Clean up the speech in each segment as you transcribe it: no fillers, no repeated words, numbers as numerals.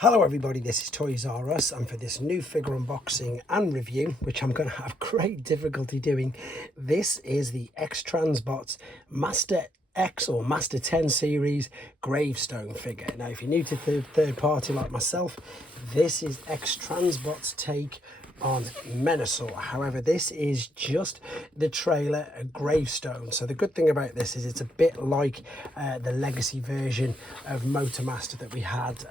Hello everybody, this is toysareruss, and for this new figure unboxing and review, which I'm going to have great difficulty doing, this is the xtransbots Master X or Master 10 series Gravestone figure. Now if you're new to third party like myself, this is xtransbots take on menasor. However, this is just the trailer Gravestone. So the good thing about this is it's a bit like the legacy version of motormaster that we had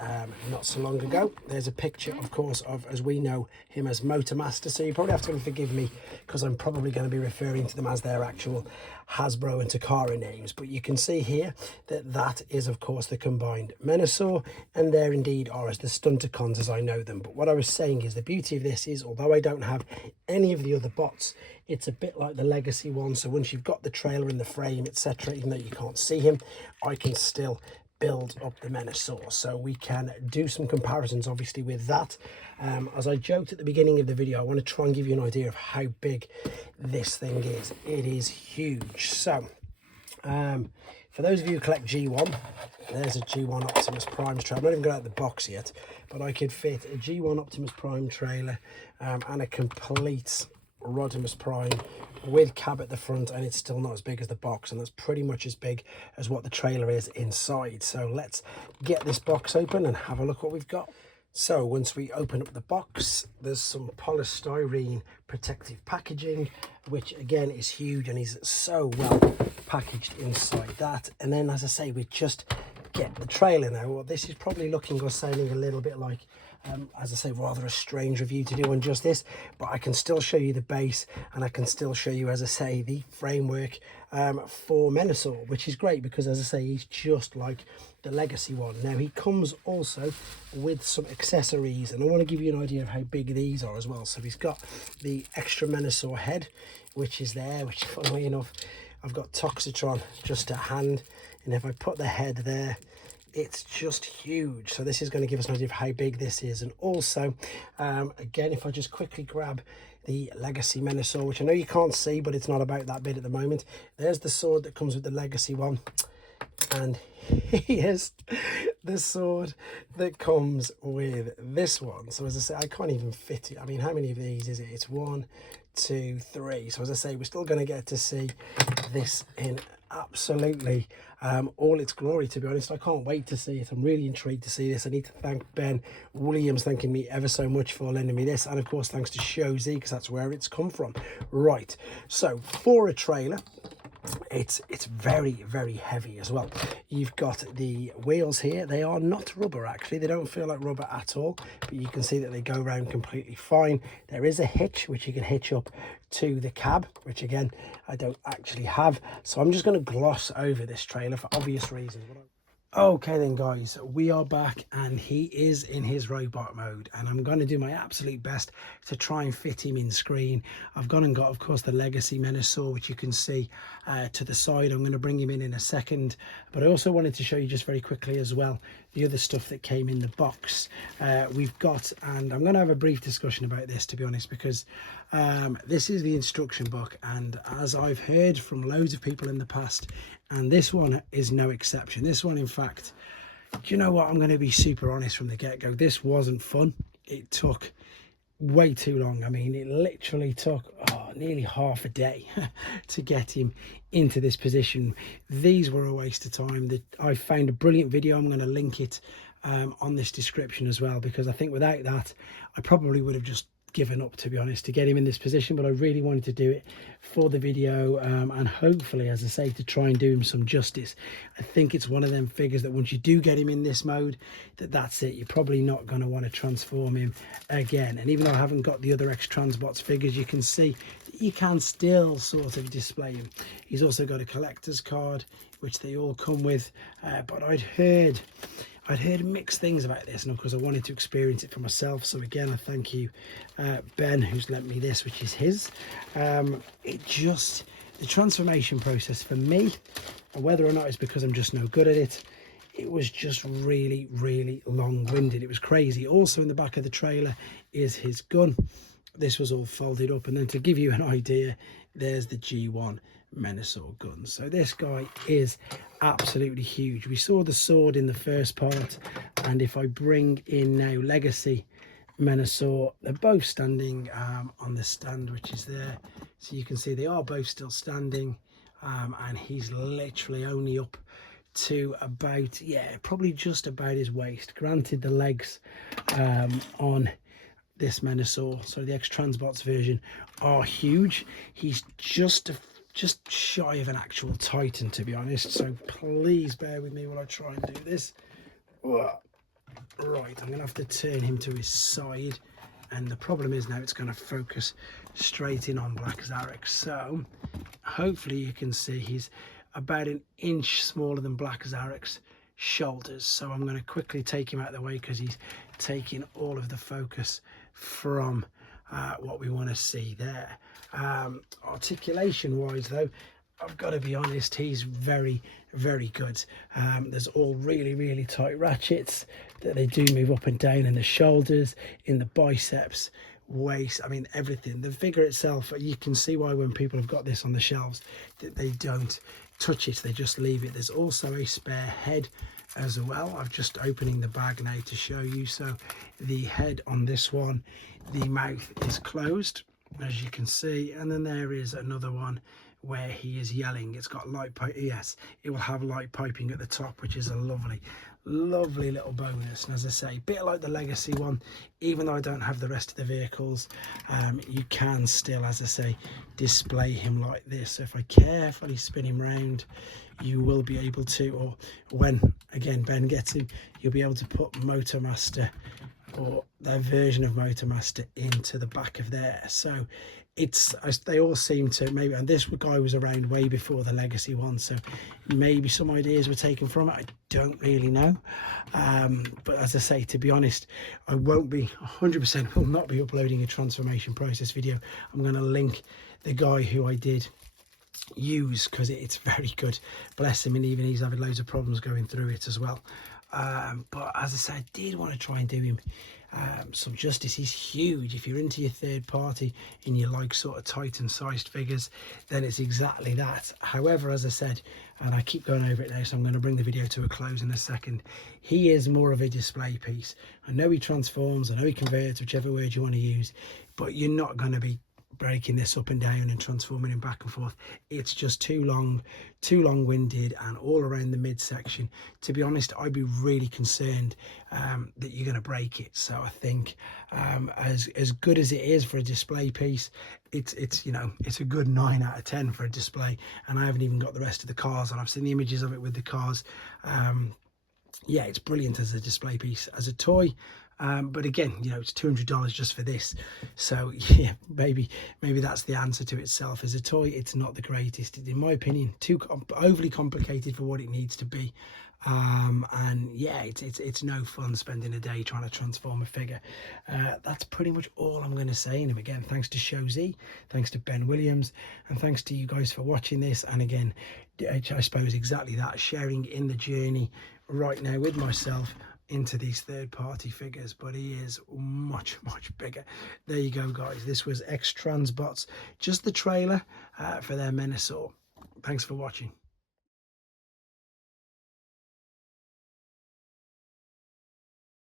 not so long ago. There's a picture, of course, of, as we know him, as motormaster, so you probably have to forgive me because I'm probably going to be referring to them as their actual Hasbro and Takara names, but you can see here that that is of course the combined menasor, and there indeed are as the stunticons as I know them. But what I was saying is the beauty of this is, although I don't have any of the other bots, it's a bit like the legacy one. So once you've got the trailer and the frame, etc., even though you can't see him, I can still build up the menasor, so we can do some comparisons obviously with that. As I joked at the beginning of the video, I want to try and give you an idea of how big this thing is. It is huge. So for those of you who collect G1, there's a G1 Optimus Prime trailer. I'm not even got out the box yet, but I could fit a G1 Optimus Prime trailer and a complete Rodimus Prime with cab at the front, and it's still not as big as the box, and that's pretty much as big as what the trailer is inside. So let's get this box open and have a look what we've got. So once we open up the box, there's some polystyrene protective packaging, which again is huge and is so well packaged inside that. And then, as I say, we just get the trailer now. Well, this is probably looking or sounding a little bit like as I say, rather a strange review to do on just this, but I can still show you the base, and I can still show you, as I say, the framework for menasor, which is great because, as I say, he's just like the legacy one. Now he comes also with some accessories, and I want to give you an idea of how big these are as well. So he's got the extra menasor head, which is there, which funnily enough I've got Toxitron just at hand, and if I put the head there, it's just huge. So this is going to give us an idea of how big this is. And also again, if I just quickly grab the legacy menasor, which I know you can't see, but it's not about that bit at the moment. There's the sword that comes with the legacy one, and here's the sword that comes with this one. So as I say, I can't even fit it. I mean, how many of these is it? It's 1, 2, 3. So as I say, we're still going to get to see this in absolutely all its glory. To be honest, I can't wait to see it. I'm really intrigued to see this. I need to thank Ben Williams, thanking me ever so much for lending me this, and of course thanks to showz, because that's where it's come from. Right, so for a trailer, it's very, very heavy as well. You've got the wheels here. They are not rubber, actually. They don't feel like rubber at all, but you can see that they go around completely fine. There is a hitch which you can hitch up to the cab, which again I don't actually have, so I'm just going to gloss over this trailer for obvious reasons. Okay then guys, we are back, and he is in his robot mode, and I'm going to do my absolute best to try and fit him in screen. I've gone and got, of course, the legacy menasor, which you can see to the side. I'm going to bring him in a second, but I also wanted to show you just very quickly as well the other stuff that came in the box. We've got, and I'm going to have a brief discussion about this, to be honest, because this is the instruction book, and as I've heard from loads of people in the past, and this one is no exception. This one, in fact, do you know what, I'm going to be super honest from the get-go, this wasn't fun. It took way too long. I mean, it literally took nearly half a day to get him into this position. These were a waste of time. I found a brilliant video. I'm going to link it on this description as well, because I think without that I probably would have just given up, to be honest, to get him in this position. But I really wanted to do it for the video, and hopefully, as I say, to try and do him some justice. I think it's one of them figures that once you do get him in this mode, that's it. You're probably not going to want to transform him again. And even though I haven't got the other xtransbots figures, you can see that you can still sort of display him. He's also got a collector's card, which they all come with, but I'd heard mixed things about this, and of course I wanted to experience it for myself. So again, I thank you, Ben, who's lent me this, which is his. The transformation process for me, and whether or not it's because I'm just no good at it, it was just really, really long-winded. It was crazy. Also in the back of the trailer is his gun. This was all folded up, and then to give you an idea, there's the G1 menasor guns. So this guy is absolutely huge. We saw the sword in the first part, and if I bring in now Legacy menasor, they're both standing on the stand which is there, so you can see they are both still standing, and he's literally only up to about, yeah, probably just about his waist. Granted, the legs on this menasor, so the xtransbots version, are huge. He's just shy of an actual titan, to be honest, so please bear with me while I try and do this. Right, I'm gonna have to turn him to his side, and the problem is now it's going to focus straight in on Black Zarek. So hopefully you can see he's about an inch smaller than Black Zarek's shoulders. So I'm going to quickly take him out of the way because he's taking all of the focus from what we want to see there. Articulation wise though, I've got to be honest, he's very, very good. There's all really tight ratchets that they do move up and down in the shoulders, in the biceps, waist, I mean everything. The figure itself, you can see why when people have got this on the shelves that they don't touch it, they just leave it. There's also a spare head as well. I'm just opening the bag now to show you. So the head on this one, the mouth is closed, as you can see, and then there is another one where he is yelling. It's got light pipe, yes, it will have light piping at the top, which is a lovely little bonus. And as I say, a bit like the Legacy one, even though I don't have the rest of the vehicles, you can still, as I say, display him like this. So if I carefully spin him round, you will be able to, or when again Ben gets him, you'll be able to put Motormaster or their version of Motormaster into the back of there. So it's, they all seem to, maybe, and this guy was around way before the Legacy one, so maybe some ideas were taken from it. I don't really know, but as I say, to be honest, I won't be 100%, will not be uploading a transformation process video. I'm going to link the guy who I did use because it's very good, bless him, and even he's having loads of problems going through it as well. But as I said, I did want to try and do him some justice. He's huge. If you're into your third party and you like sort of Titan sized figures, then it's exactly that. However, as I said, and I keep going over it now, so I'm going to bring the video to a close in a second, he is more of a display piece. I know he transforms, I know he converts, whichever word you want to use, but you're not going to be breaking this up and down and transforming him back and forth. It's just too long-winded and all around the midsection. To be honest, I'd be really concerned that you're going to break it. So I think as good as it is for a display piece, it's you know, it's a good 9 out of 10 for a display. And I haven't even got the rest of the cars, and I've seen the images of it with the cars. Yeah, it's brilliant as a display piece. As a toy, but again, you know, it's $200 just for this. So yeah, maybe that's the answer to itself. As a toy, it's not the greatest, in my opinion. Too overly complicated for what it needs to be. And yeah, it's no fun spending a day trying to transform a figure. That's pretty much all I'm going to say. And again, thanks to showz, thanks to Ben Williams, and thanks to you guys for watching this. And again, I suppose exactly that, sharing in the journey right now with myself into these third-party figures, but he is much bigger. There you go, guys. This was xtransbots, just the trailer for their menasor. Thanks for watching.